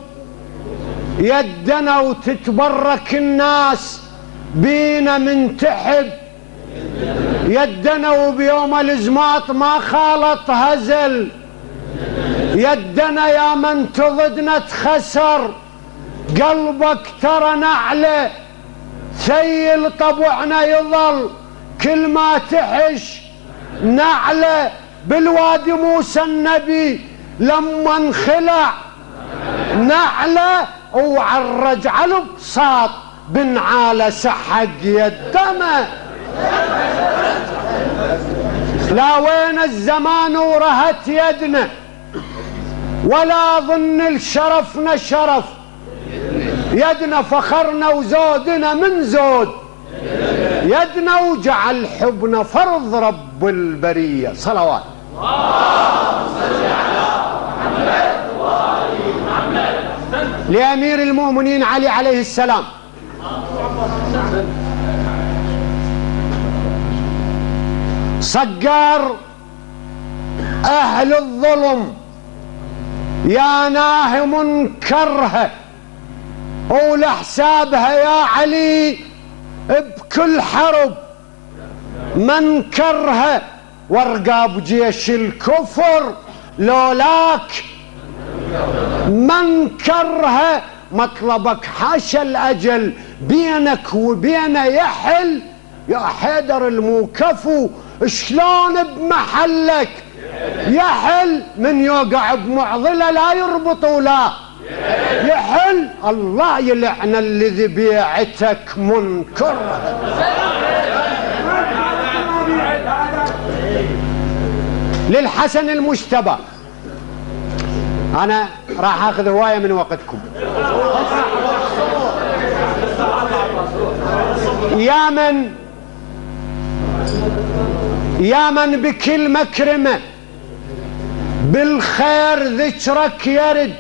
يدنا، وتتبرك الناس بينا من تحت يدنا، وبيوم الازمات ما خالط هزل يدنا. يا من تضدنا تخسر قلبك ترى نعله، ثيل طبعنا يظل كل ما تحش نعله. بالوادي موسى النبي لما انخلع نعله، وعرج على البساط بنعاله سحق يدنا. لا وين الزمان ورهت يدنا، ولا ظن الشرفنا شرف يدنا. فخرنا وزودنا من زود يدنا، وجعل حبنا فرض رب البرية. صلوات. اللهم صل على محمد وآل محمد. لأمير المؤمنين علي عليه السلام. صقر أهل الظلم يا ناهي منكرها، ولحسابها يا علي بكل حرب منكرها. وارقاب جيش الكفر لولاك منكرها. مطلبك حاشا الأجل بينك وبينه يحل، يا حيدر الموكفو شلون بمحلك يحل. من يوقع بمعضلة لا يربط ولا يحل. الله يلعن الذي بيعتك منكر. للحسن المجتبى، أنا راح أخذ هواية من وقتكم. يا من بكل مكرمة بالخير ذكرك يرد،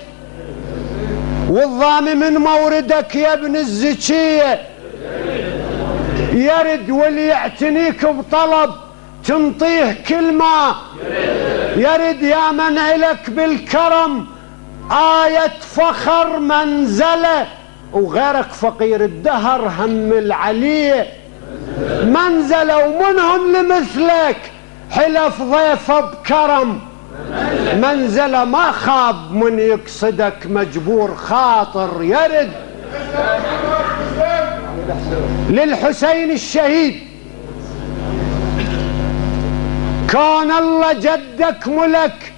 والظامي من موردك يا ابن الزكية يرد. واللي يعتنيك بطلب تنطيه كلمة يرد. يا من إلك بالكرم آية فخر منزلة، وغيرك فقير الدهر هم العلي منزلة. ومنهم لمثلك حلف ضيفه بكرم منزلة. ما خاب من يقصدك مجبور خاطر يرد. للحسين الشهيد، كان الله جدك ملك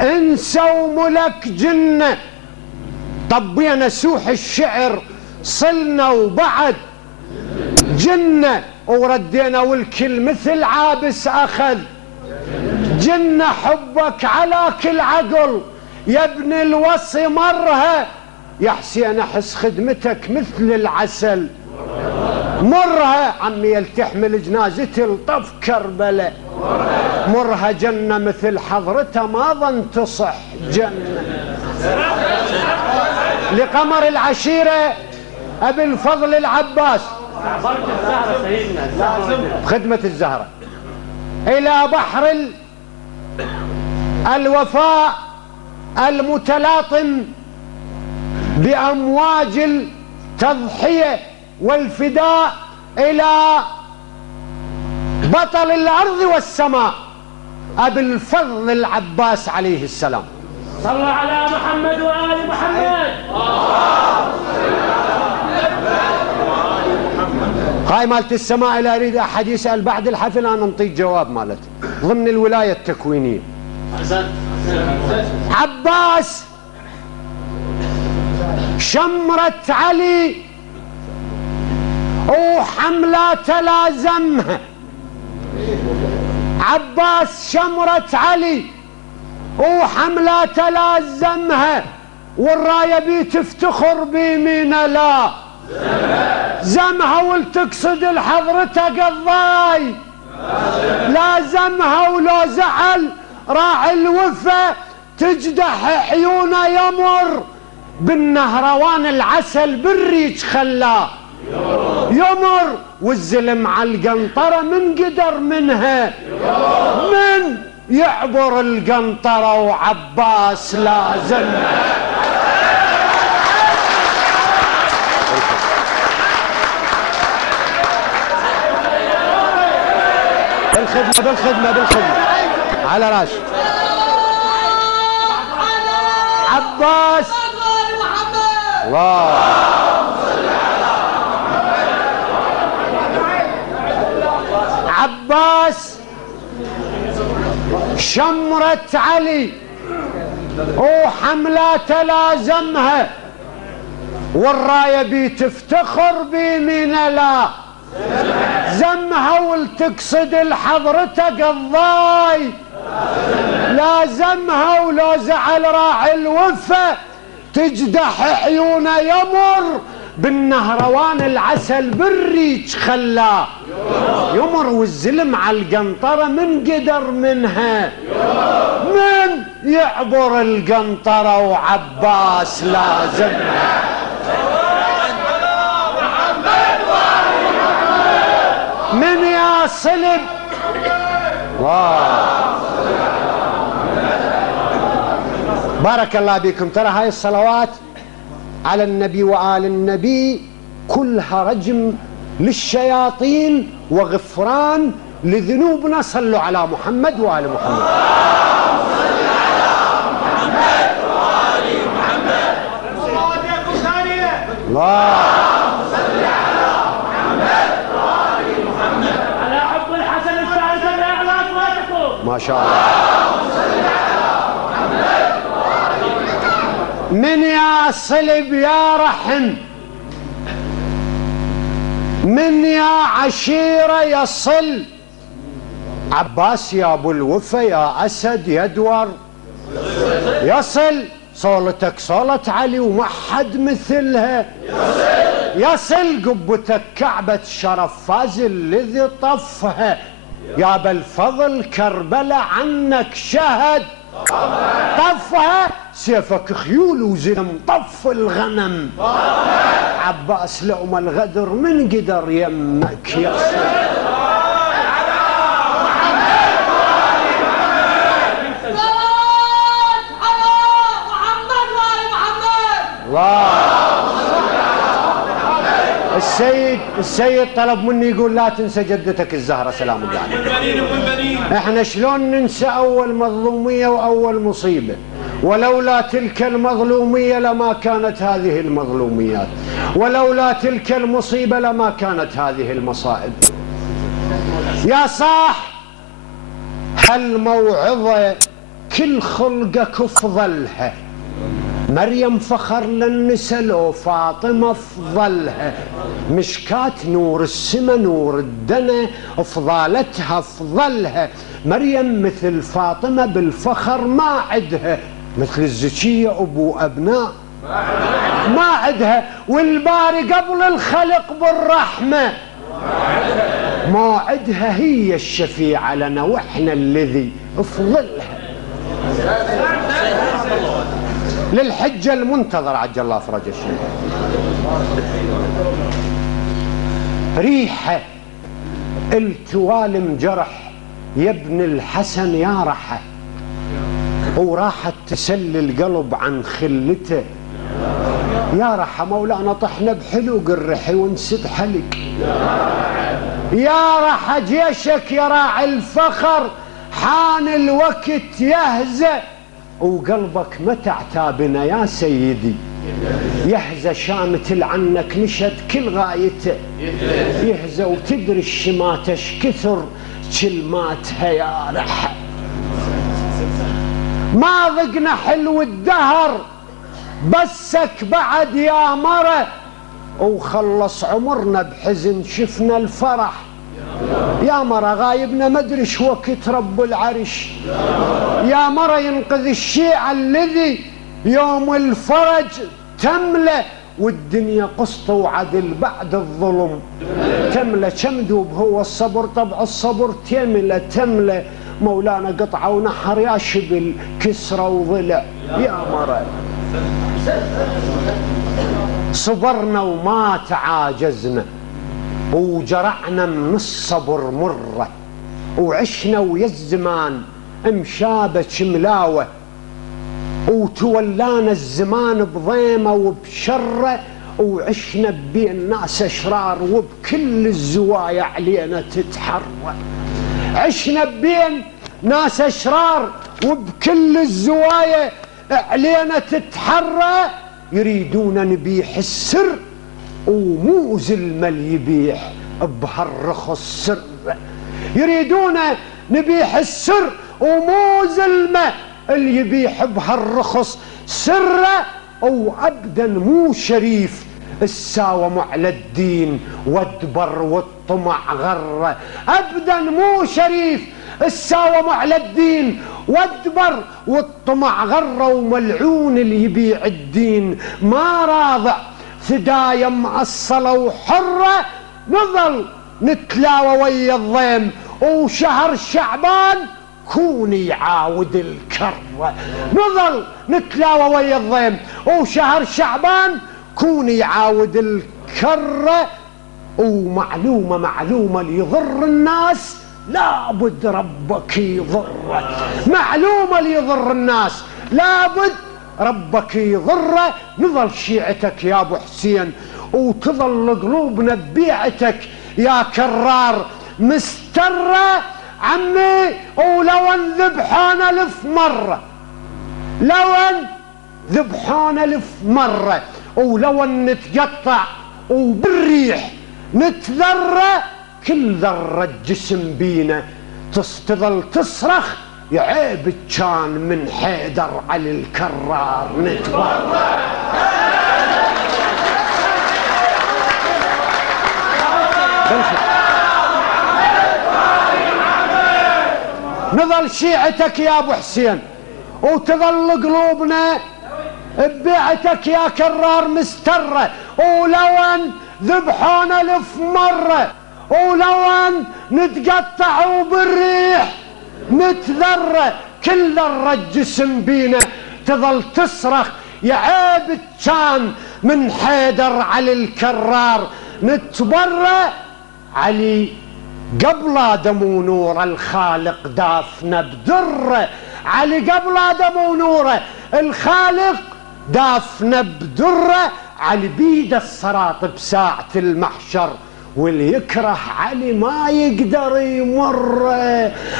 انسى وملك جنة. طبينا سوح الشعر صلنا وبعد جنة، وردينا والكل مثل عابس أخذ جنة. حبك على كل عقل يا ابن الوصي مرها، يا حسين أحس خدمتك مثل العسل مرها عمي تحمل جنازتي لطف كربلاء، مرها جنة مثل حضرته ما ظن تصح جنة. لقمر العشيرة أبي الفضل العباس بخدمة الزهرة إلى بحر الوفاء المتلاطم بأمواج التضحية والفداء إلى بطل الأرض والسماء أبي الفضل العباس عليه السلام. صلى على محمد وآل محمد. هاي مالت السماء إذا أريد أحد يسأل بعد الحفل أنا نعطيك جواب مالت ضمن الولاية التكوينية. عباس شمرة علي وحملة تلازمها، عباس شمرة علي وحملة تلازمها، والراية بي تفتخر بيمين لا زمها ولتقصد الحضرة قضاي، لازمها ولو زعل راعي الوفا تجدح عيونه يمر بالنهروان العسل بالريج خلاه يمر، والزلم على القنطرة من قدر منها من يعبر القنطرة وعباس لازم. بالخدمة على راس عباس. الله عباس شمرة علي وحملة تلازمها، والراية بي تفتخر بيمين لا زمها ولتقصد الحضرة قضاي، لازمها ولو زعل راعي الوفا تجدح عيونه يمر بالنهروان العسل بالريج خلاه يمر، والزلم على القنطرة من قدر منها من يعبر القنطرة وعباس لازم. من يا صلب بارك الله بكم. ترى هاي الصلوات على النبي وآل النبي كلها رجم للشياطين وغفران لذنوبنا. صلوا على محمد وآل محمد. الله ما شاء الله. من يا صلب يا رحم، من يا عشيرة يصل، عباس يا ابو الوفا يا اسد يدور يصل، صولتك صولة علي وما حد مثلها يصل، قبتك كعبة شرف فاز الذي طفها، يا بالفضل كربلاء عنك شهد طفها، سيفك خيول وزلم طف الغنم، عباس لؤم الغدر من قدر يمك يصل. السيد طلب مني يقول لا تنسى جدتك الزهرة سلام الله عليها. احنا شلون ننسى اول مظلومية واول مصيبة؟ ولولا تلك المظلومية لما كانت هذه المظلوميات، ولولا تلك المصيبة لما كانت هذه المصائب. يا صاح هالموعظة كل خلقك افضلها، مريم فخر للنسل وفاطمة افضلها، مشكات نور السما نور الدنا افضالتها افضلها، مريم مثل فاطمة بالفخر ما عدها، مثل الزكية ابو ابناء ما عدها، والباري قبل الخلق بالرحمة موعدها هي الشفيعة لنا وإحنا الذي افضلها للحجة المنتظرة عجل الله فرج الشريف. ريحة التوالم جرح يا ابن الحسن يا رحة، وراحت تسلي القلب عن خلته يا رحة. مولانا طحنا بحلوق الرحي ونسد حلق يا رحة. جيشك يا راعي الفخر حان الوقت يهزأ، وقلبك متى اعتابنا يا سيدي يهزأ. شامت عنك نشد كل غايته يهزأ، وتدري الشماتة كثر كلماتها يا رحة. ما ضقنا حلو الدهر بسك بعد يا مرة، وخلص عمرنا بحزن شفنا الفرح يا مرة. غايبنا مدري شو وقت رب العرش يا مرة ينقذ الشيعة الذي يوم الفرج تملى، والدنيا قسط وعدل بعد الظلم تملى. كم ذوب هو الصبر طبع الصبر تملى. مولانا قطعة ونحر يا شبل كسرة وضلع يا مرة. صبرنا وما تعاجزنا، وجرعنا من الصبر مرة، وعشنا ويا الزمان مشابة ملاوة، وتولانا الزمان بضيمة وبشرة، وعشنا بين ناس أشرار وبكل الزوايا علينا تتحرى. عشنا بين ناس أشرار وبكل الزوايا علينا تتحرى. يريدون نبيح السر ومو زلمة اللي يبيح بهالرخص سر. يريدون نبيح السر ومو زلمة اللي يبيح بهالرخص سر. وأبدا مو شريف الساوم على الدين وادبر والطمع غره. أبدا مو شريف الساوم على الدين وادبر والطمع غره. وملعون اللي يبيع الدين ما راضع ثدايا مأصلة وحرة. نظل نتلاوى ويا الضيم وشهر شعبان كوني يعاود الكرة. نظل نتلاوى ويا الضيم وشهر شعبان كوني يعاود الكرة. ومعلومة اللي يضر الناس لابد ربك يضره. معلومة اللي يضر الناس لابد ربك يضره. نظل شيعتك يا ابو حسين وتظل قلوبنا ببيعتك يا كرار مسترة عمي. ولو ان ذبحونا 1000 مرة، لو ان ذبحونا 1000 مرة، ولو ان نتقطع وبالريح نتذرى، كل ذرة جسم بينا تظل تصرخ يا عيب كان من حيدر علي الكرار نتبرى. نظل شيعتك يا ابو حسين وتظل قلوبنا ببيعتك يا كرار مسترة. ولو ان ذبحونا 1000 مرة، ولو ان نتقطع وبالريح نتذرى، كل ذرة جسم بينا تظل تصرخ يا عيب كان من حيدر علي الكرار نتبرى. علي قبل آدم ونوره الخالق دافنا بدره. علي قبل آدم ونوره الخالق دافنا بدره. علي بيده الصراط بساعة المحشر، واللي يكره علي ما يقدر يمر.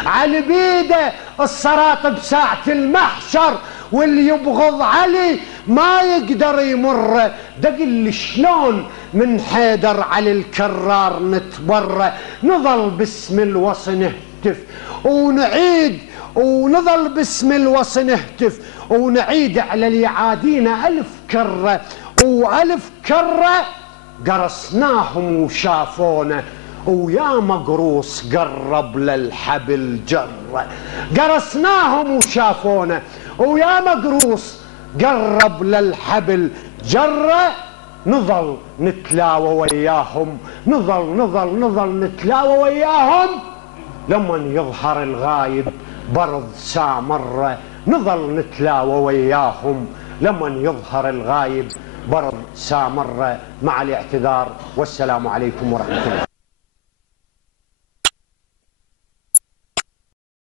علي بيده الصراط بساعة المحشر، واللي يبغض علي ما يقدر يمر. دقل لي شلون من حيدر علي الكرار نتبرى. نظل باسم الوصي نهتف ونعيد، ونظل باسم الوصي نهتف ونعيد على اللي يعادينا 1000 كرة و1000 كرة. قرصناهم وشافونا ويا مقروص قرب للحبل جرة. قرصناهم وشافونا ويا مقروص قرب للحبل جرة. نظل نتلاوى وياهم، نظل نتلاوى وياهم لمن يظهر الغايب برض سامرة، نظل نتلاوى وياهم لمن يظهر الغايب برض سامرة. مع الاعتذار والسلام عليكم ورحمة الله.